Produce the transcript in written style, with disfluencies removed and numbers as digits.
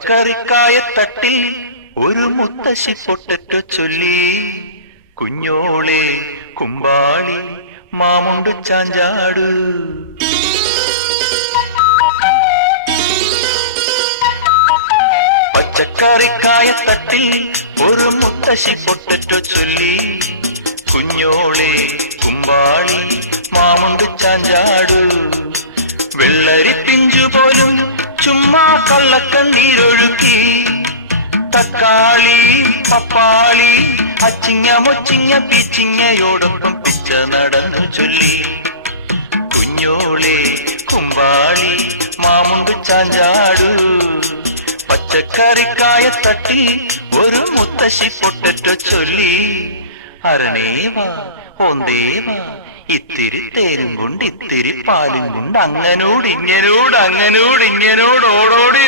പച്ചക്കറിക്കായത്തട്ടിൽ ഒരു മുത്തശ്ശി പൊട്ടറ്റോ ചൊല്ലി, കുഞ്ഞോളെ കുമ്പാളി മാമുണ്ടു ചാഞ്ചാടു. പച്ചക്കറിക്കായത്തട്ടിൽ ഒരു മുത്തശ്ശി പൊട്ടറ്റോ ചൊല്ലി, കുഞ്ഞോളെ കുമ്പാളി മാമുണ്ടു ചാഞ്ചാടു. വെള്ളരി പിഞ്ചു പോലും ചുമ്മാ കള്ളക്കണ്ണീരൊഴുക്കി, തക്കാളി പപ്പാളി അച്ചിങ്ങ മൊച്ചിങ്ങ പീച്ചിങ്ങയോടൊപ്പം പിച്ച നടന്നു ചൊല്ലി, കുഞ്ഞോളെ കുമ്പാളി മാമുണ്ടു ചാഞ്ചാടു. പച്ചക്കറിക്കായത്തട്ടിൽ ഒരു മുത്തശ്ശി പൊട്ടറ്റോ ചൊല്ലി, അരണേവാ ഓന്തേവാ ഇത്തിരി തേരും കൊണ്ട് ഇത്തിരി പാലും കൊണ്ട് അങ്ങനോട് ഇങ്ങനോട് ഓടോടി